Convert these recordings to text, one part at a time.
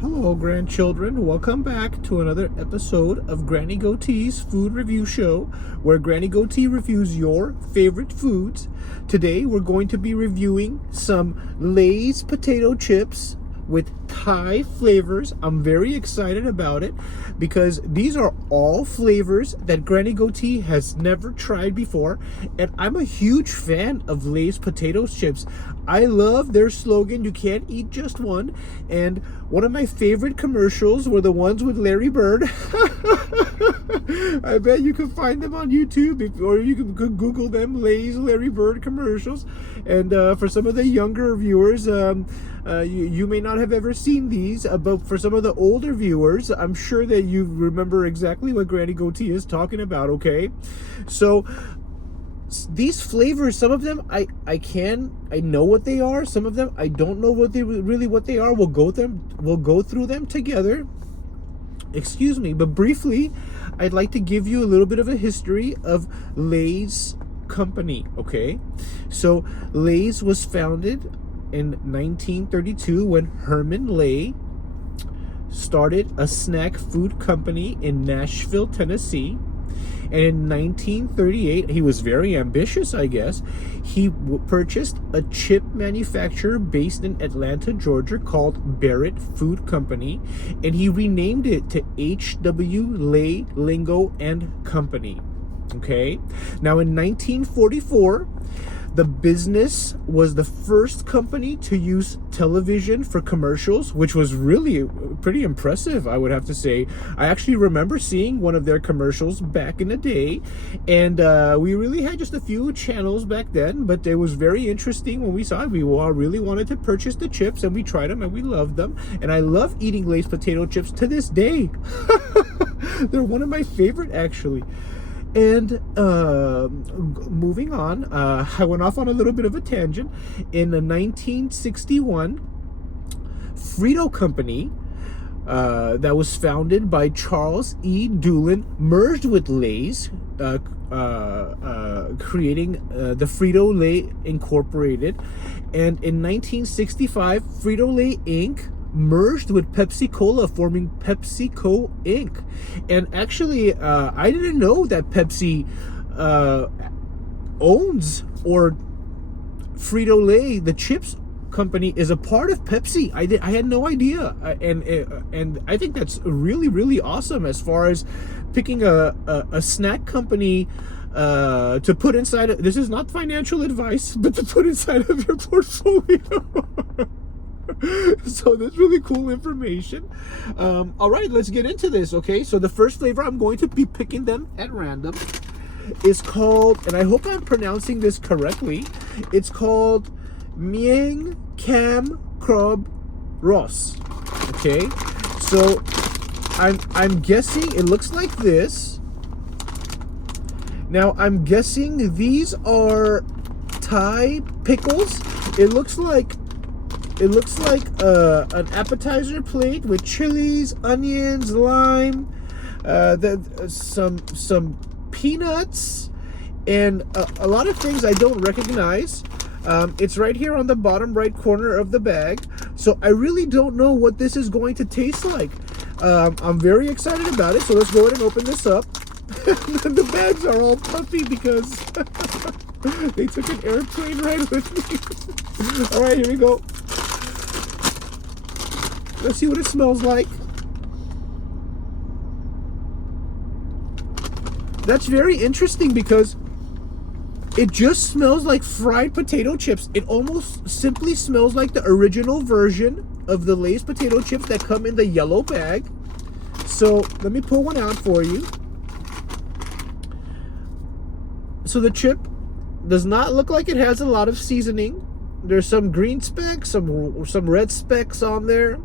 Hello, grandchildren. Welcome back to another episode of Granny Goatee's Food Review Show, where Granny Goatee reviews your favorite foods. Today, we're going to be reviewing some Lay's potato chips with Thai flavors. I'm very excited about it because these are all flavors that Granny Goatee has never tried before, and I'm a huge fan of Lay's potato chips. I love their slogan, "You can't eat just one," and one of my favorite commercials were the ones with Larry Bird. I bet you can find them on YouTube, or you can Google them, Lay's Larry Bird commercials. And for some of the younger viewers, you may not have ever seen these, but for some of the older viewers, I'm sure that you remember exactly what Granny Goatee is talking about, okay? So these flavors, some of them I know what they are, some of them I don't know what they are. We'll go through them together. Excuse me, but briefly, I'd like to give you a little bit of a history of Lay's company, okay? So Lay's was founded in 1932 when Herman Lay started a snack food company in Nashville, Tennessee. And in 1938, he was very ambitious, I guess. He purchased a chip manufacturer based in Atlanta, Georgia, called Barrett Food Company, and he renamed it to H.W. Lay Lingo and Company. Okay? Now, in 1944, the business was the first company to use television for commercials, which was really pretty impressive, I would have to say. I actually remember seeing one of their commercials back in the day, and we really had just a few channels back then, but it was very interesting when we saw it. We all really wanted to purchase the chips, and we tried them, and we loved them. And I love eating Lay's potato chips to this day. They're one of my favorite, actually. And moving on, I went off on a little bit of a tangent. In 1961, Frito Company, that was founded by Charles E. Doolin, merged with Lay's, creating the Frito-Lay Incorporated. And in 1965, Frito-Lay Inc. merged with Pepsi-Cola, forming PepsiCo Inc. And actually, I didn't know that Pepsi owns, or Frito-Lay, the chips company, is a part of Pepsi. I had no idea, and I think that's really, really awesome as far as picking a snack company to put inside. This is not financial advice, but to put inside of your portfolio. So that's really cool information. All right, let's get into this, okay? So the first flavor, I'm going to be picking them at random, is called, and I hope I'm pronouncing this correctly, it's called Mieng Cam Krab Ross, okay? So I'm guessing it looks like this. Now, I'm guessing these are Thai pickles. It looks like an appetizer plate with chilies, onions, lime, some peanuts, and a lot of things I don't recognize. It's right here on the bottom right corner of the bag, so I really don't know what this is going to taste like. I'm very excited about it, so let's go ahead and open this up. The bags are all puffy because they took an airplane ride with me. All right, here we go. Let's see what it smells like. That's very interesting because it just smells like fried potato chips. It almost simply smells like the original version of the Lay's potato chips that come in the yellow bag. So let me pull one out for you. So the chip does not look like it has a lot of seasoning. There's some green specks, some red specks on there.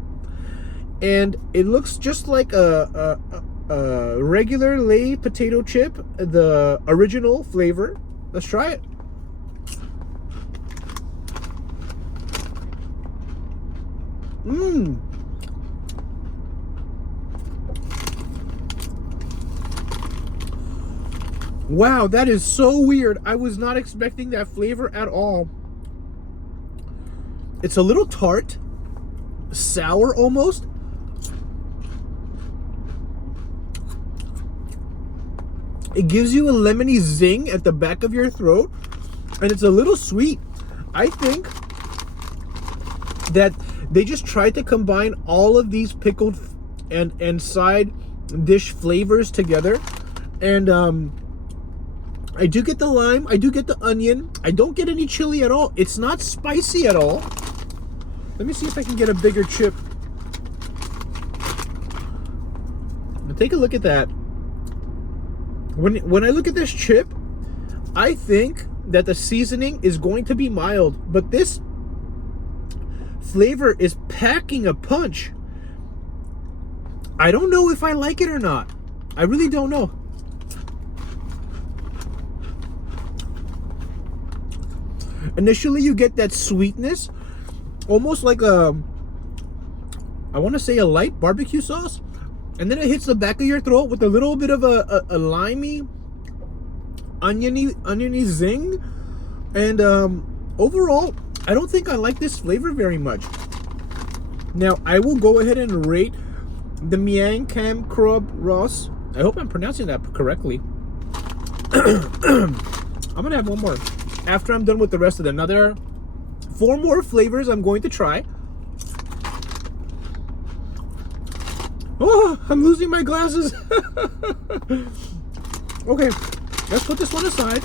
And it looks just like a regular Lay potato chip, the original flavor. Let's try it. Wow, that is so weird. I was not expecting that flavor at all. It's a little tart, sour almost, It gives you a lemony zing at the back of your throat, and it's a little sweet. I think that they just tried to combine all of these pickled and side dish flavors together. And I do get the lime, I do get the onion, I don't get any chili at all. It's not spicy at all. Let me see if I can get a bigger chip. Take a look at that. When I look at this chip, I think that the seasoning is going to be mild, but this flavor is packing a punch. I don't know if I like it or not. I really don't know. Initially, you get that sweetness, almost like I want to say a light barbecue sauce. And then it hits the back of your throat with a little bit of a limey, oniony zing. And overall, I don't think I like this flavor very much. Now, I will go ahead and rate the Miang Cam Krub Ross. I hope I'm pronouncing that correctly. I'm going to have one more after I'm done with the rest of them. Now, there are 4 more flavors I'm going to try. Oh, I'm losing my glasses. Okay, let's put this one aside.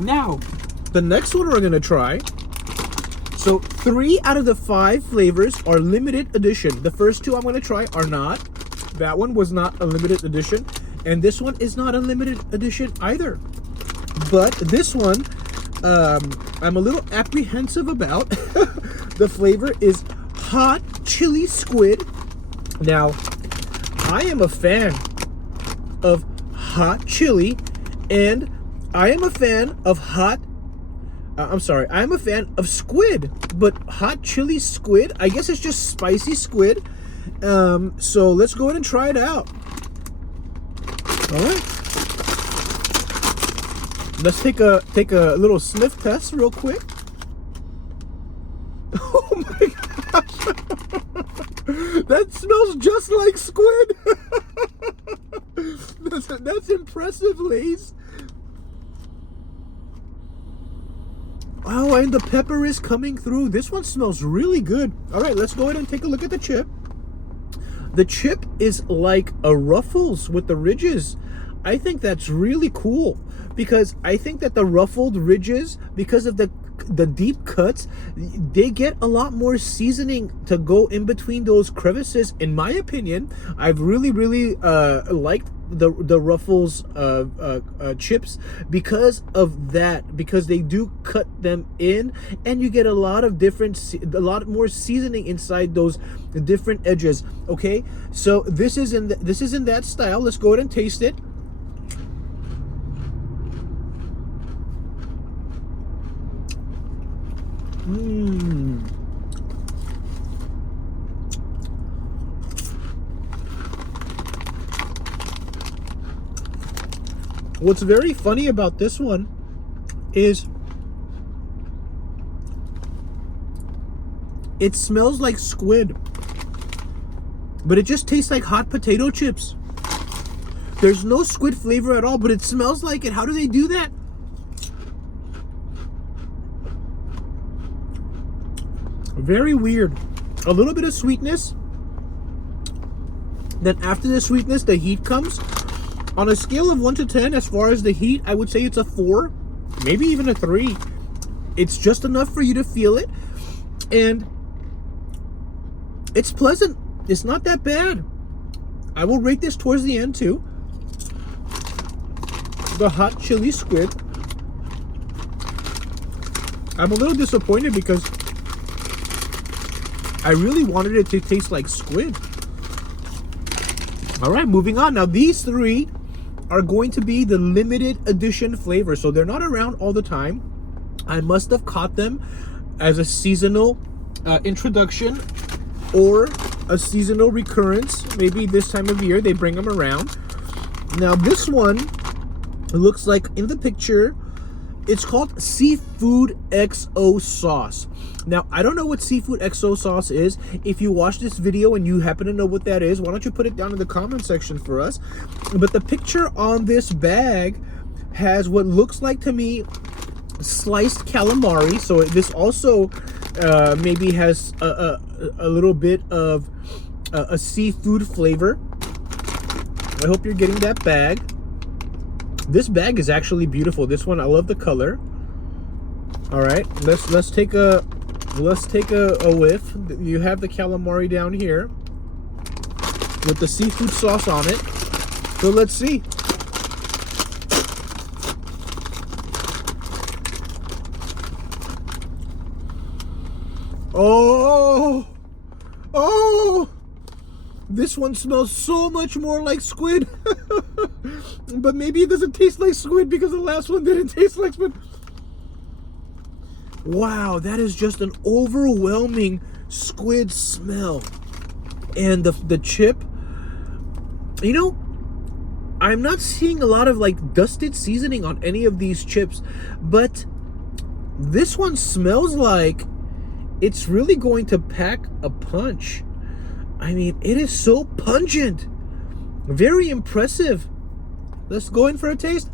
Now, the next one we're going to try. So 3 out of the 5 flavors are limited edition. The first 2 I'm going to try are not. That one was not a limited edition. And this one is not a limited edition either. But this one, I'm a little apprehensive about. The flavor is hot chili squid. Now, I am a fan of hot chili, and I am a fan of I'm a fan of squid, but hot chili squid, I guess it's just spicy squid. So let's go ahead and try it out. All right. Let's take a little sniff test real quick. Oh my gosh. That smells just like squid. That's impressive, Lays. Oh, and the pepper is coming through. This one smells really good. All right, let's go ahead and take a look at the chip. The chip is like a Ruffles with the ridges. I think that's really cool because I think that the ruffled ridges, because of the deep cuts, they get a lot more seasoning to go in between those crevices. In my opinion, I've really liked the Ruffles chips because of that, because they do cut them in and you get a lot more seasoning inside those different edges. Okay, so this is in that style. Let's go ahead and taste it. What's very funny about this one is it smells like squid, but it just tastes like hot potato chips. There's no squid flavor at all, but it smells like it. How do they do that? Very weird. A little bit of sweetness. Then after the sweetness, the heat comes. On a scale of 1 to 10, as far as the heat, I would say it's a 4, maybe even a 3. It's just enough for you to feel it. And it's pleasant. It's not that bad. I will rate this towards the end too. The hot chili squid. I'm a little disappointed because I really wanted it to taste like squid. All right, moving on. Now, these 3 are going to be the limited edition flavor, so they're not around all the time. I must have caught them as a seasonal introduction or a seasonal recurrence. Maybe this time of year they bring them around. Now, this one looks like in the picture, it's called Seafood XO sauce. Now, I don't know what seafood XO sauce is. If you watch this video and you happen to know what that is, why don't you put it down in the comment section for us? But the picture on this bag has what looks like to me sliced calamari. So this also maybe has a little bit of a seafood flavor. I hope you're getting that bag. This bag is actually beautiful. This one, I love the color. All right, let's take a whiff. You have the calamari down here with the seafood sauce on it. So let's see. Oh, this one smells so much more like squid. But maybe it doesn't taste like squid because the last one didn't taste like squid. Wow, that is just an overwhelming squid smell. And the chip, you know, I'm not seeing a lot of like dusted seasoning on any of these chips, but this one smells like it's really going to pack a punch. I mean, it is so pungent. Very impressive. Let's go in for a taste.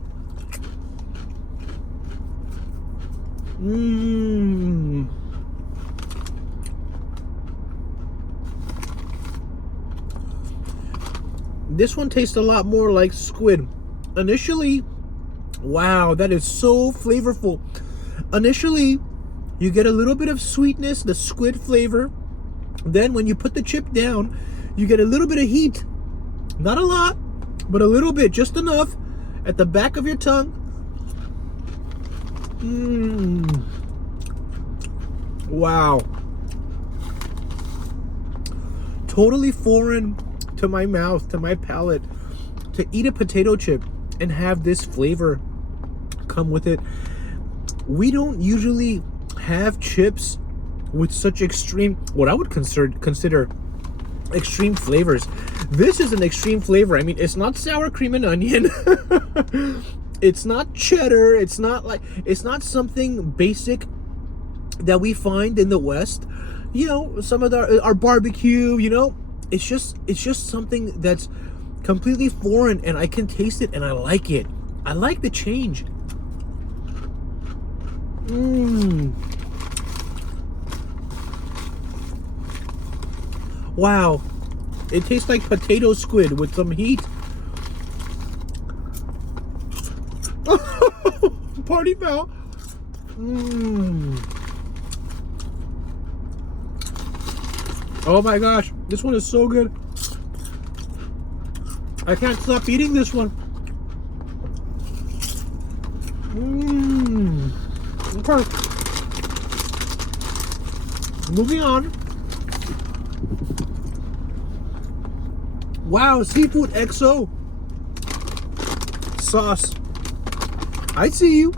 This one tastes a lot more like squid. Initially, wow, that is so flavorful. Initially, you get a little bit of sweetness, the squid flavor. Then when you put the chip down, you get a little bit of heat. Not a lot, but a little bit, just enough at the back of your tongue. Wow. Totally foreign to my mouth, to my palate, to eat a potato chip and have this flavor come with it. We don't usually have chips with such extreme, what I would consider extreme flavors. This is an extreme flavor. I mean, it's not sour cream and onion. It's not cheddar. It's not something basic that we find in the West. You know, some of our barbecue, you know, it's just something that's completely foreign, and I can taste it and I like it. I like the change. Wow. It tastes like potato squid with some heat. Party foul. Oh my gosh, this one is so good. I can't stop eating this one. Okay. Moving on. Wow, seafood XO sauce. I see you.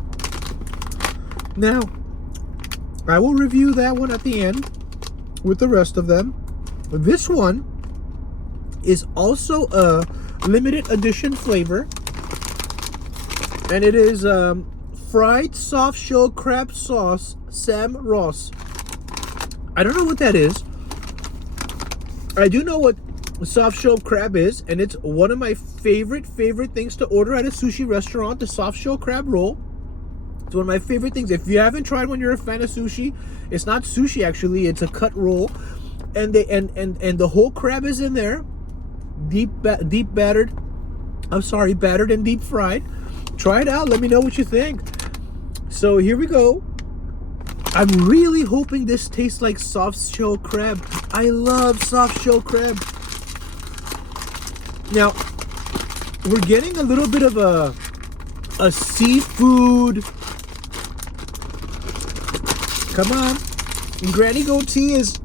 Now, I will review that one at the end with the rest of them. This one is also a limited edition flavor, and it is fried soft shell crab sauce Sam Ross. I don't know what that is. I do know what soft shell crab is, and it's one of my favorite things to order at a sushi restaurant. The soft shell crab roll. It's one of my favorite things. If you haven't tried one, you're a fan of sushi. It's not sushi actually. It's a cut roll, and the whole crab is in there, battered and deep fried. Try it out. Let me know what you think. So here we go. I'm really hoping this tastes like soft shell crab. I love soft shell crab. Now, we're getting a little bit of a seafood. Come on. Granny Goatee is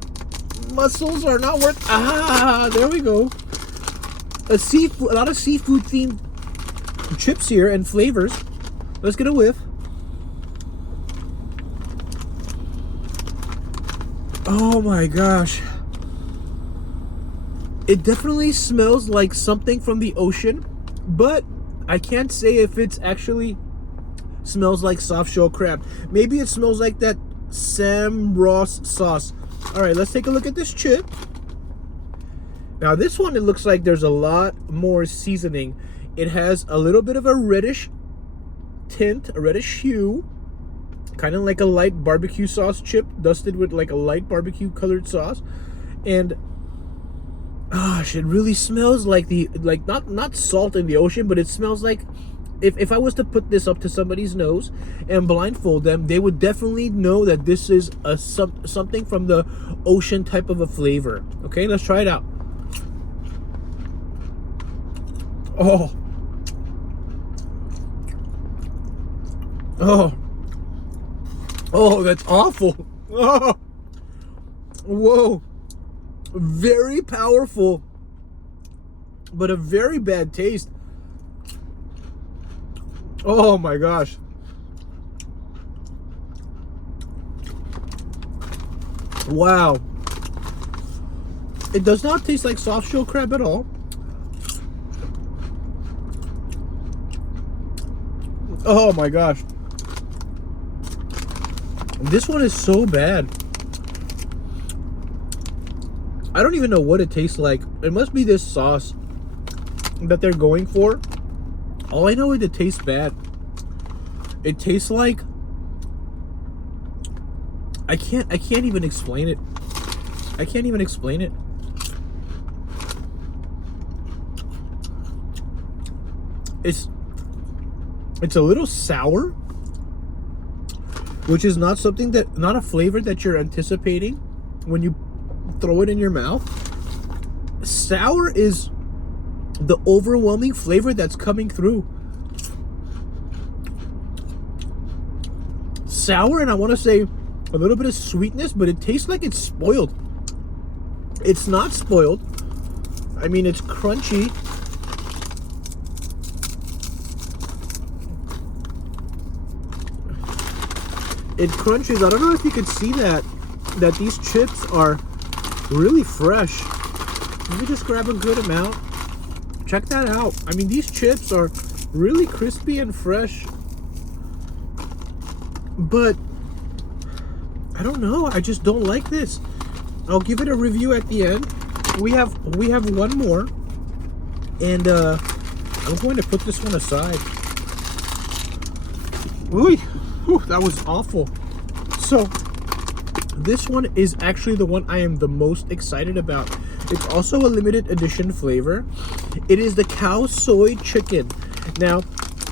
mussels are not worth. There we go. A lot of seafood themed chips here and flavors. Let's get a whiff. Oh my gosh. It definitely smells like something from the ocean, but I can't say if it's actually smells like soft shell crab. Maybe it smells like that Sam Ross sauce. All right, let's take a look at this chip. Now this one, it looks like there's a lot more seasoning. It has a little bit of a reddish tint, a reddish hue, kind of like a light barbecue sauce chip, dusted with like a light barbecue colored sauce. And gosh, it really smells like not salt in the ocean, but it smells like if I was to put this up to somebody's nose and blindfold them, they would definitely know that this is something from the ocean type of a flavor. Okay, let's try it out. Oh. Oh. Oh, that's awful. Oh. Whoa. Very powerful, but a very bad taste. Oh my gosh. Wow. It does not taste like soft shell crab at all. Oh my gosh. This one is so bad. I don't even know what it tastes like. It must be this sauce that they're going for. All I know is it tastes bad. It tastes like I can't even explain it. I can't even explain it. It's a little sour, which is not a flavor that you're anticipating when you throw it in your mouth. Sour is the overwhelming flavor that's coming through. Sour, and I want to say a little bit of sweetness, but it tastes like it's spoiled. It's not spoiled. I mean, it's crunchy. It crunches. I don't know if you could see that these chips are really fresh. Let me just grab a good amount. Check that out. I mean, these chips are really crispy and fresh. But I don't know. I just don't like this. I'll give it a review at the end. We have one more, and I'm going to put this one aside. Ooh, that was awful. So this one is actually the one I am the most excited about. It's also a limited edition flavor. It is the cow soy chicken. Now,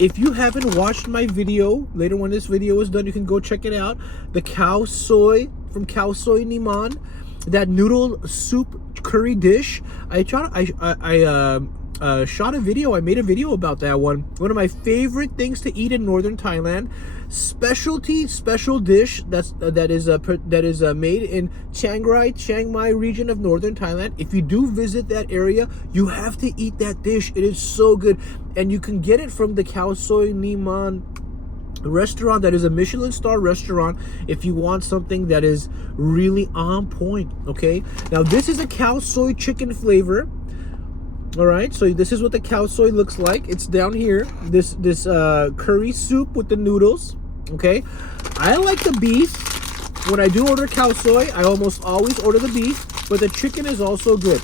if you haven't watched my video, later when this video is done, you can go check it out. The cow soy from Cow Soy Niman, that noodle soup curry dish. I shot a video. I made a video about that one. One of my favorite things to eat in northern Thailand. Special dish that is made in Chiang Mai region of northern Thailand. If you do visit that area, you have to eat that dish. It is so good, and you can get it from the Cow Soy Niman restaurant. That is a Michelin star restaurant if you want something that is really on point. Okay, now this is a cow soy chicken flavor. All right, so this is what the cow soy looks like. It's down here, this curry soup with the noodles. Okay, I like the beef. When I do order cow soy, I almost always order the beef, but the chicken is also good.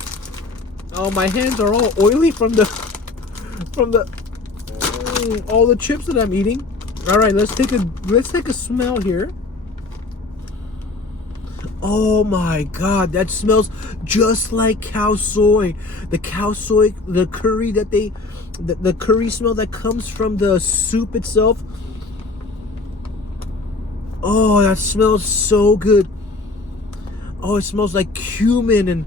Oh, my hands are all oily from all the chips that I'm eating. All right, let's take a smell here. Oh my God, that smells just like cow soy. The cow soy, the curry the curry smell that comes from the soup itself. Oh, that smells so good. Oh, it smells like cumin and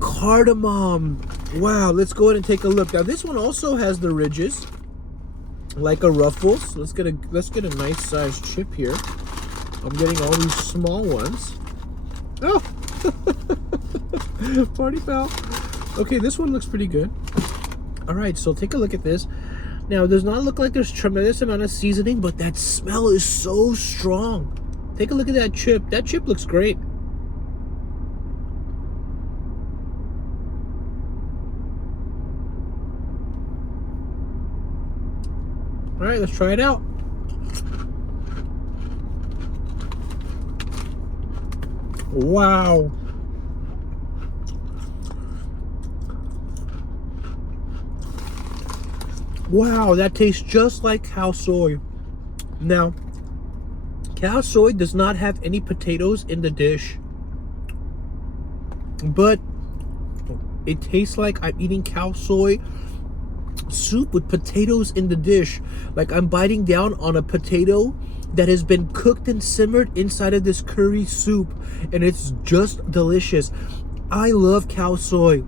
cardamom. Wow, let's go ahead and take a look. Now this one also has the ridges, like a Ruffles. Let's get a nice sized chip here. I'm getting all these small ones. Oh, party foul. Okay, this one looks pretty good. All right, so take a look at this. Now, it does not look like there's tremendous amount of seasoning, but that smell is so strong. Take a look at that chip. That chip looks great. All All right, let's try it out. Wow. Wow, that tastes just like cow soy. Now, cow soy does not have any potatoes in the dish, but it tastes like I'm eating cow soy soup with potatoes in the dish. Like I'm biting down on a potato that has been cooked and simmered inside of this curry soup, and it's just delicious. I love cow soy.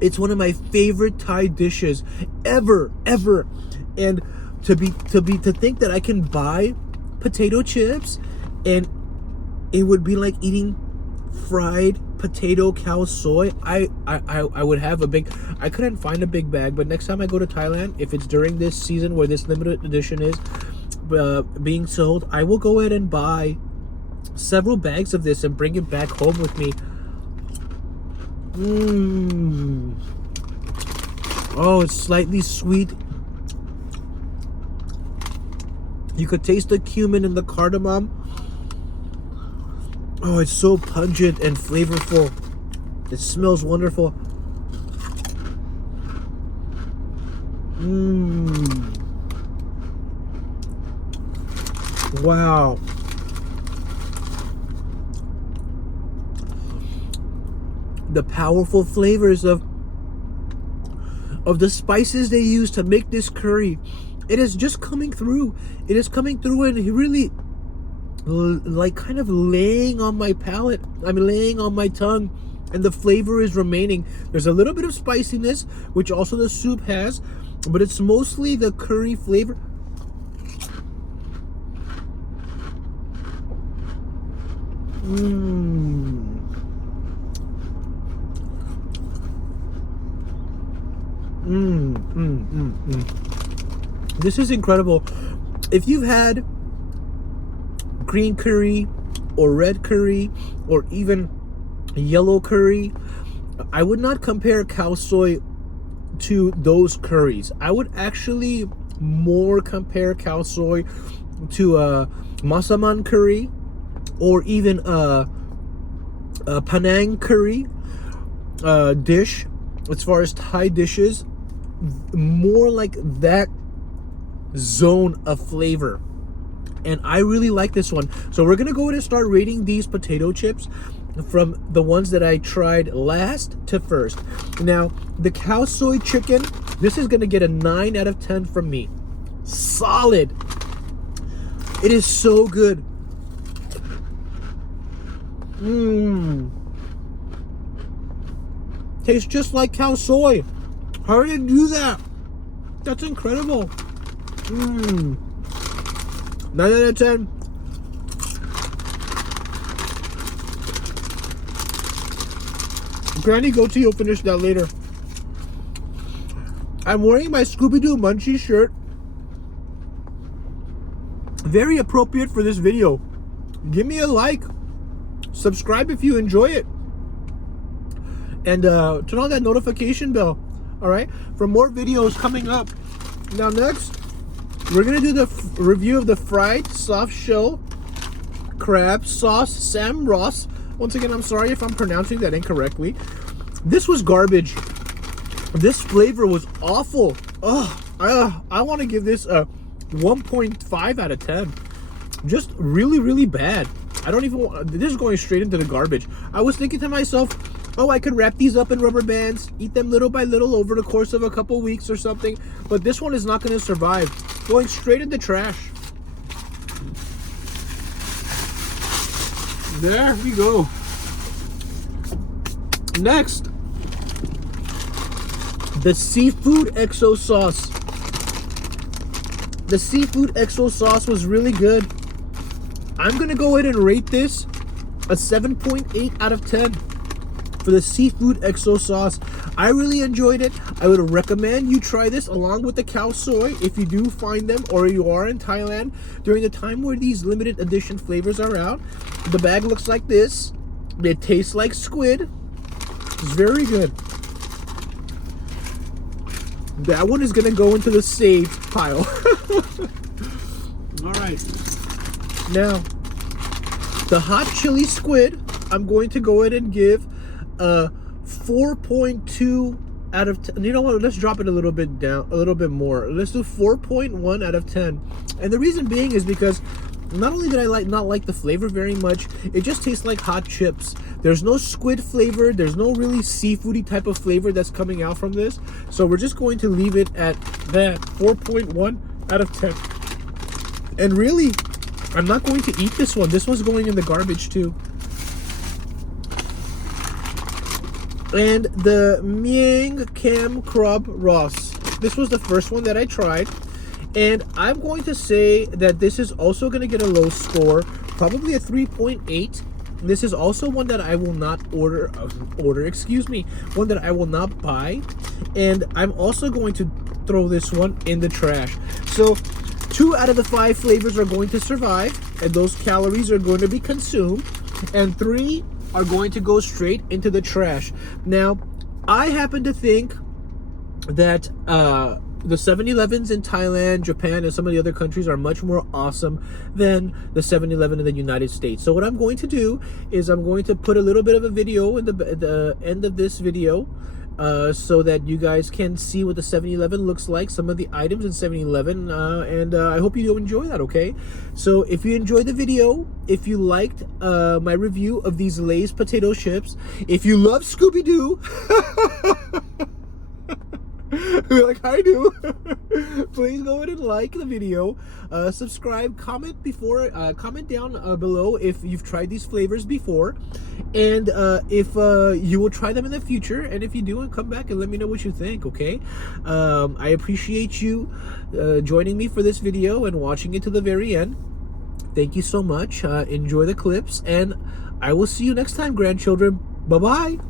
It's one of my favorite Thai dishes ever. And to think that I can buy potato chips and it would be like eating fried potato cow soy. I would have a big, I couldn't find a big bag, but next time I go to Thailand, if it's during this season where this limited edition is being sold, I will go ahead and buy several bags of this and bring it back home with me. Oh, it's slightly sweet. You could taste the cumin and the cardamom. Oh, it's so pungent and flavorful. It smells wonderful. Wow. The powerful flavors of the spices they use to make this curry, it is just coming through. It is coming through and really like kind of laying on my palate. I mean, laying on my tongue, and the flavor is remaining. There's a little bit of spiciness, which also the soup has, but it's mostly the curry flavor. This is incredible. If you've had green curry or red curry or even yellow curry, I would not compare cow soy to those curries. I would actually more compare cow soy to masaman curry or even a Penang curry dish. As far as Thai dishes, more like that zone of flavor, and I really like this one. So we're gonna go ahead and start rating these potato chips from the ones that I tried last to first. Now, the cow soy chicken, this is gonna get a 9 out of 10 from me. Solid. It is so good. Tastes just like cow soy. How did it do that? That's incredible. 9 out of 10. Granny Goatee will finish that later. I'm wearing my Scooby-Doo Munchie shirt. Very appropriate for this video. Give me a like. Subscribe if you enjoy it. And turn on that notification bell. Alright? For more videos coming up. Now next, we're going to do the review of the fried soft shell crab sauce Sam Ross. Once again, I'm sorry if I'm pronouncing that incorrectly. This was garbage. This flavor was awful. I want to give this a 1.5 out of 10. Just really bad. I don't even want, this is going straight into the garbage. I was thinking to myself, oh, I could wrap these up in rubber bands, eat them little by little over the course of a couple weeks or something, but this one is not going to survive. Going straight into trash. There we go. Next, the seafood XO sauce. The seafood XO sauce was really good. I'm going to go ahead and rate this a 7.8 out of 10 for the seafood XO sauce. I really enjoyed it. I would recommend you try this along with the cow soy if you do find them or you are in Thailand during the time where these limited edition flavors are out. The bag looks like this. It tastes like squid. It's very good. That one is gonna go into the saved pile. All right. Now, the hot chili squid, I'm going to go ahead and give a 4.2 out of 10. You know what? Let's drop it a little bit down, a little bit more. Let's do 4.1 out of 10. And the reason being is because not only did I not like the flavor very much, it just tastes like hot chips. There's no squid flavor. There's no really seafoody type of flavor that's coming out from this. So we're just going to leave it at that 4.1 out of 10. And really, I'm not going to eat this one. This one's going in the garbage too. And the Miang Cam Crab Ross. This was the first one that I tried. And I'm going to say that this is also going to get a low score, probably a 3.8. This is also one that I will not one that I will not buy. And I'm also going to throw this one in the trash. So 2 out of the 5 flavors are going to survive, and those calories are going to be consumed, and 3 are going to go straight into the trash. Now, I happen to think that the 7-Elevens in Thailand, Japan, and some of the other countries are much more awesome than the 7-Eleven in the United States. So what I'm going to do is I'm going to put a little bit of a video in the end of this video so that you guys can see what the 7-Eleven looks like, some of the items in 7-Eleven, and I hope you enjoy that, okay? So if you enjoyed the video, if you liked my review of these Lay's potato chips, if you love Scooby-Doo, like I do, please go ahead and like the video, subscribe, comment down below if you've tried these flavors before, and if you will try them in the future, and if you do, come back and let me know what you think, okay? I appreciate you joining me for this video and watching it to the very end. Thank you so much. Enjoy the clips, and I will see you next time, grandchildren. Bye-bye.